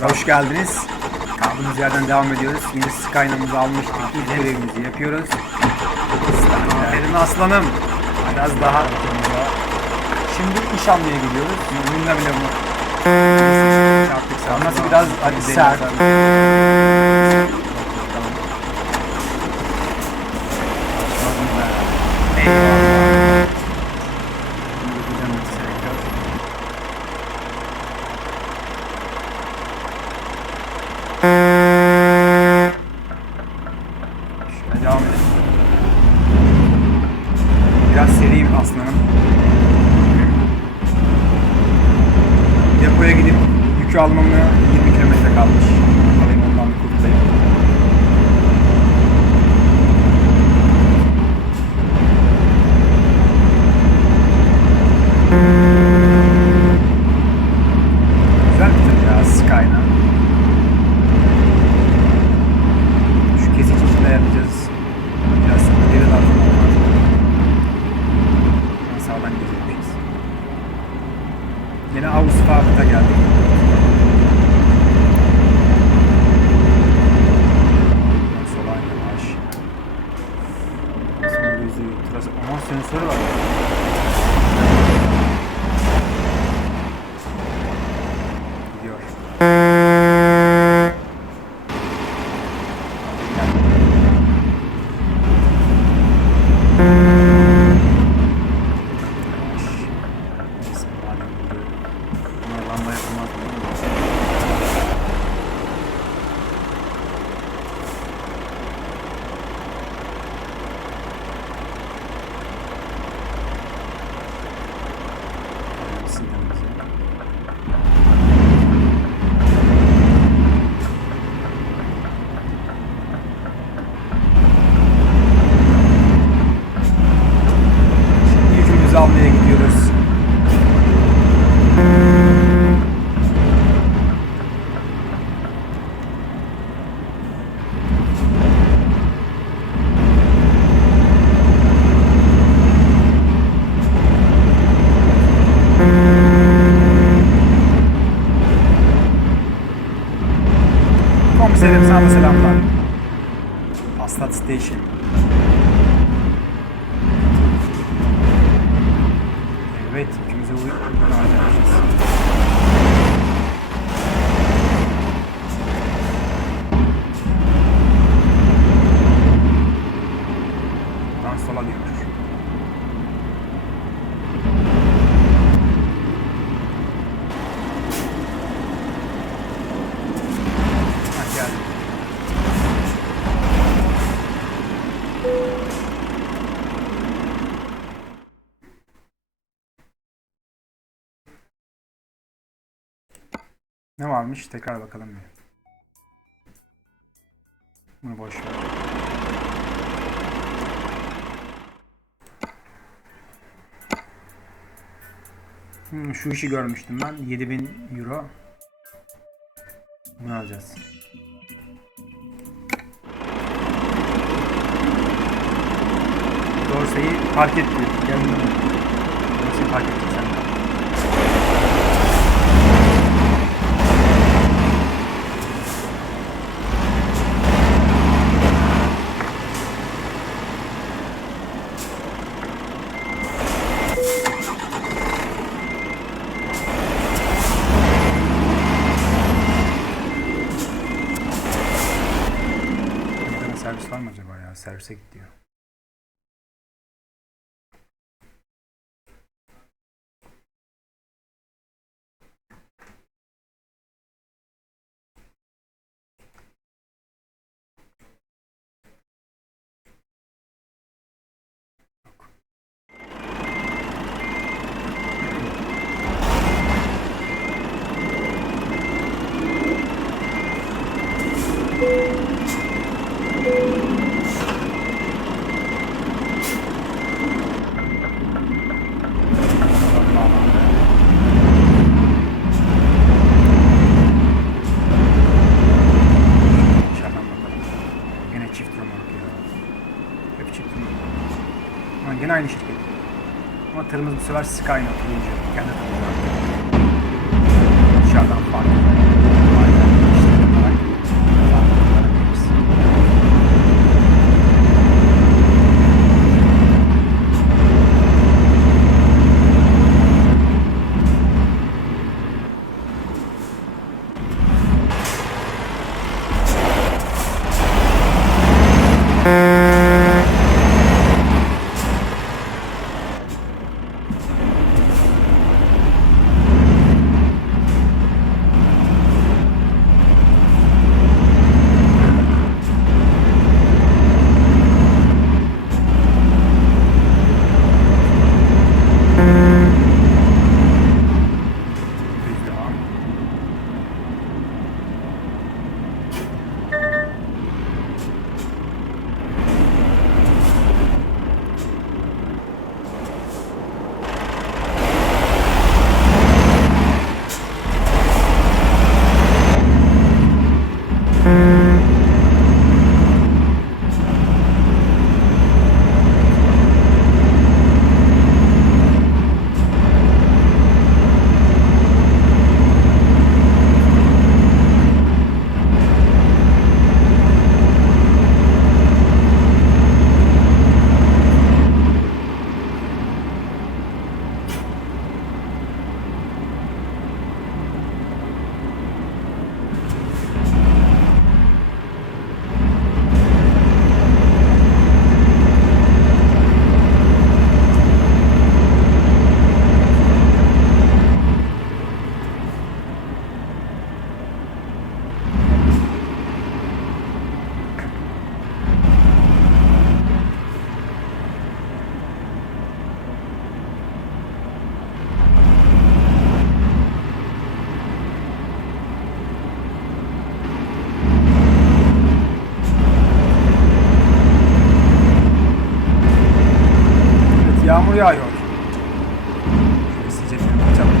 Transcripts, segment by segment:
Hoş geldiniz. Kaldığımız yerden devam ediyoruz. Yine Skyline'ımızı almıştık. İlk görevimizi yapıyoruz. Aferin aslanım. Biraz daha. Şimdi iş almaya gidiyoruz. Bununla bile bu. Çarptık sağ. Nasıl biraz sert. Eyvallah. Şöyle devam edelim. Biraz seriyim aslanım. Depoya gidip yükü almamı 20 kilometre kalmış. Alayım ondan bir kurtulayım. Güzel bir tır ya Skyline. Şu kesici içinde yapacağız. Biraz geri darlamak lazım. Sağdan gidecekmişiz. Yine Ausfahrt'a geldik. Sola yavaş. Sonra gözü turası. Aman sensörü var. Gidiyor. Neyse, madem gidiyor. Buna lamba yapılmaz mı? Sinyalimizi. Şimdi yükümüzü almaya gidiyoruz. Komiserim sana selamlar. Aslat Station. Evet, yükümüze uygun alacağız. Buradan sola diyoruz. Hadi gel. Ne varmış? Tekrar bakalım bir. Bunu boş ver. Şu işi görmüştüm ben. 7000 euro. Bunu alacağız. Dorsey'i park etti. Yanında mı? Dorsey'i park ettik sen de. Burada servis var mı acaba ya? Servise git diyor. Gene aynı şirket. Ama tırımız bu sefer Skyline turuncu. Kendi tırımız var. Dışarıdan farklı. yağıyor. Sıcaklarını açalım.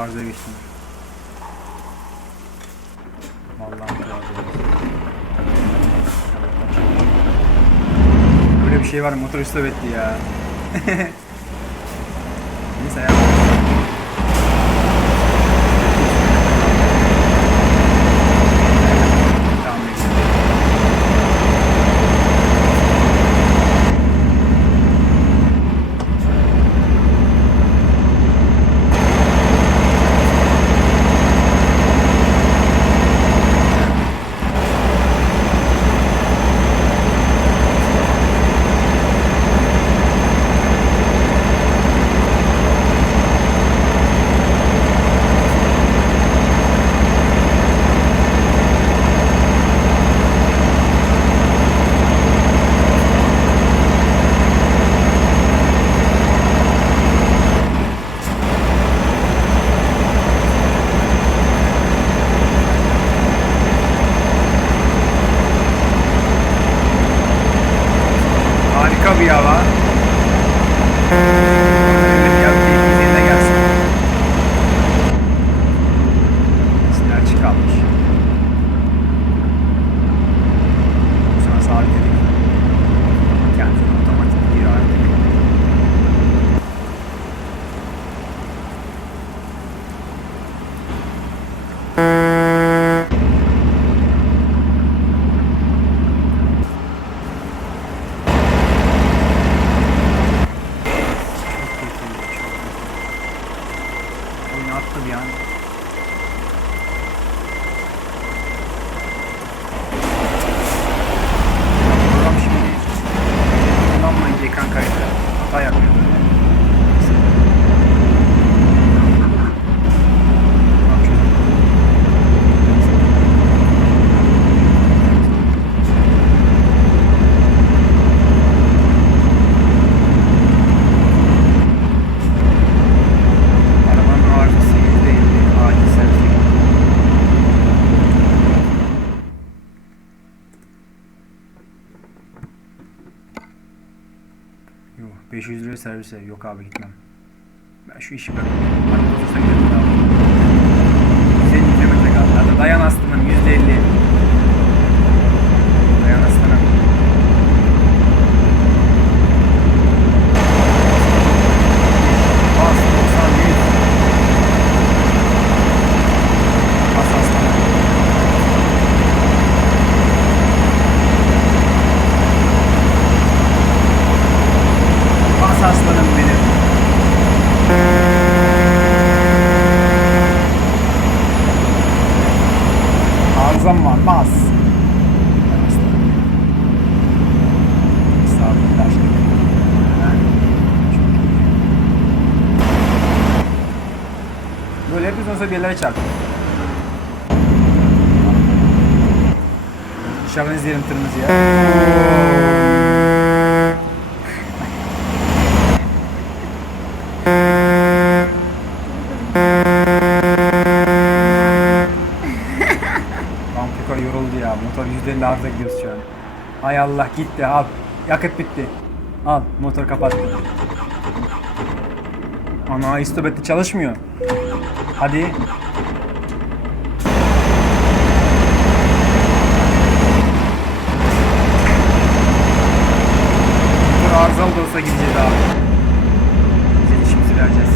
Arızaya geçtim. Vallahi arızaya geçtim. Böyle bir şey var, motor stop etti ya. Neyse ya. Harika bir hava. Ya keyfimiz yerine gelsin. Sinyal kalmış. Sonra sabitledik. Kendini otomatik giriyor artık. Attı bir an. Program şimdi kullanmayınca ekran kaydı hata yapıyor. Yok, 500 liraya servise. Yok abi gitmem. Ben şu işi bırakıyorum. Araba olursa gidelim abi. 150 kilometre kaldı. Hadi dayan aslanım, %50. Dayan aslanım. Bas 90 100. Bas aslanım. Bas aslanım benim. Arızam var, bas. Sabitlaştık. Böyle yapıyoruz, sonra bir yerlere çarptık. Dışarıdan izleyelim tırımızı ya. Yoruldu ya. Motor %50 arıza gidiyoruz şu an. Hay Allah, gitti, al. Yakıt bitti. Al, motor kapattı. Ana, istop etti, çalışmıyor. Hadi. Motor arızalı da olsa gideceğiz abi. Biz işimizi vereceğiz.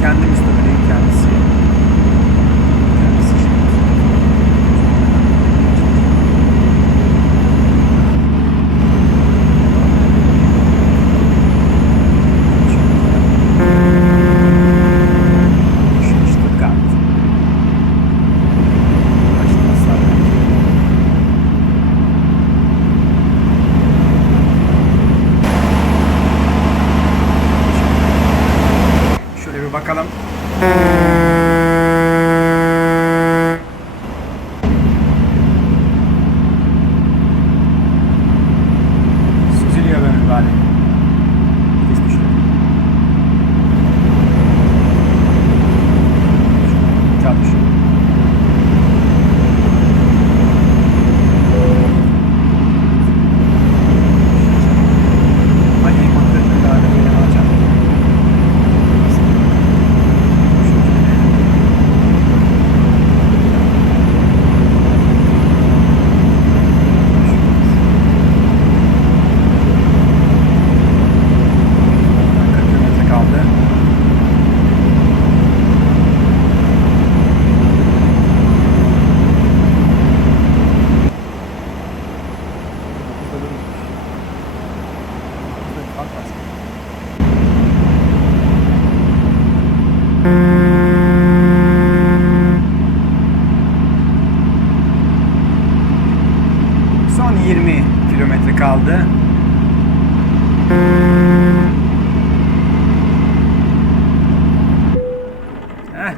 kendi müstakiliyim kendisi. Kendisi şey. Stuttgart. Şöyle bir bakalım. Süzülüyor benim galiba. Vites düşüyor. Çalışıyor. Hadi kontrolü daha da alacağım. Kaldı. Son 20 kilometre kaldı.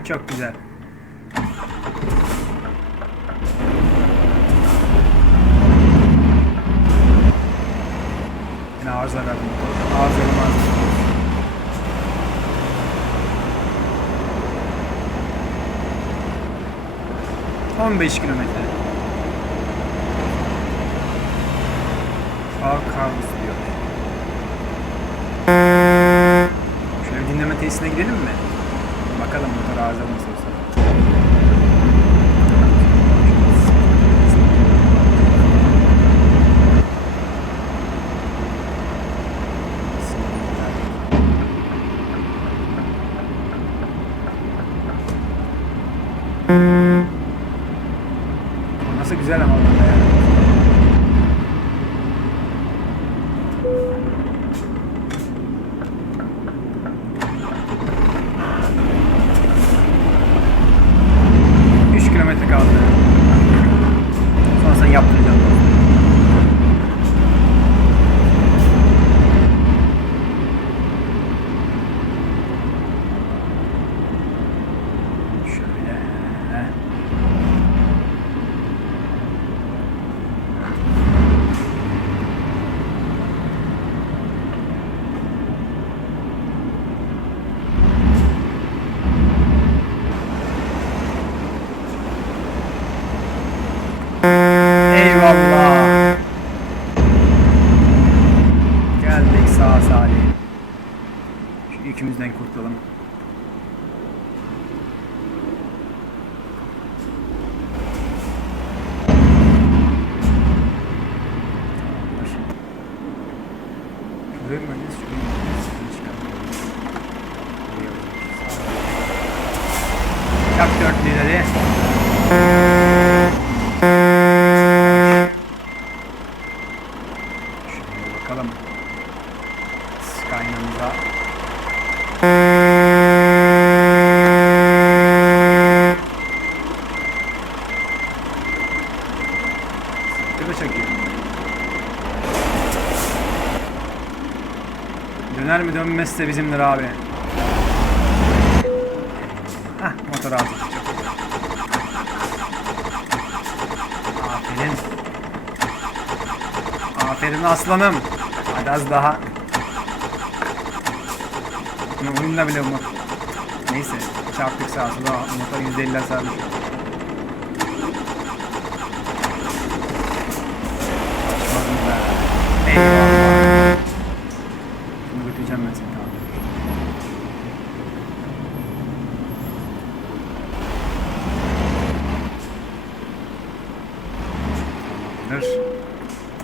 Çok güzel. Yine arıza verdim. Arızalı. 15 kilometre. Carlos diyor. Şöyle bir dinleme tesisine gidelim mi? Bakalım motor arızalı nasıl olsa. Nasıl güzel ama orada ya. Kilometre kaldı. Sonra sen yaptıracağım. Şöyle. Eyvallah. Geldik sağ salim. Şu yükümüzden kurtulalım. Şuraya mı öyle? Yak dörtlüleri. Bakalım. Skyline'ımıza. Sıkıntı çekiyor. Döner mi dönmezse bizimdir abi. Hah, motor aldık. Aferin. Aferin aslanım. Hadi az daha. Oyunda bile umut. Neyse. Çarptık sağa sola. Motor %50'ler sarmış. Açmaz mı be? Eyvallah. Şimdi götüreceğim ben seni.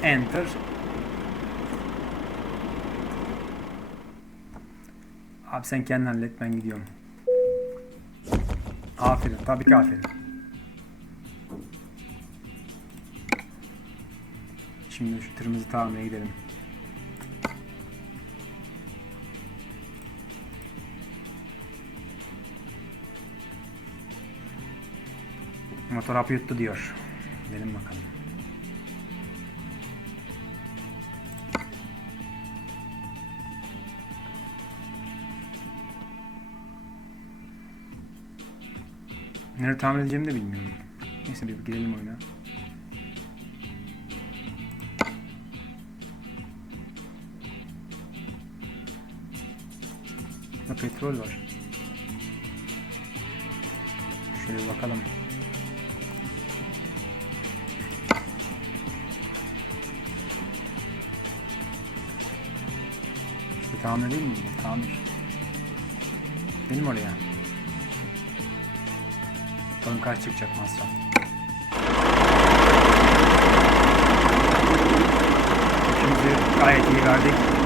Enter. Abi sen kendin hallet, ben gidiyorum. Aferin. Tabii ki aferin. Şimdi şu tırımızı tamirine gidelim. Motor hapı yuttu diyor. Gidelim bakalım. Nerede tamir edeceğimi de bilmiyorum. Neyse bir girelim oyuna. Burada petrol var. Şöyle bir bakalım. İşte tamir değil mi bu? Tamir. Benim oraya. Bakalım kaç çıkacak masraf. İşimizi gayet iyi verdik.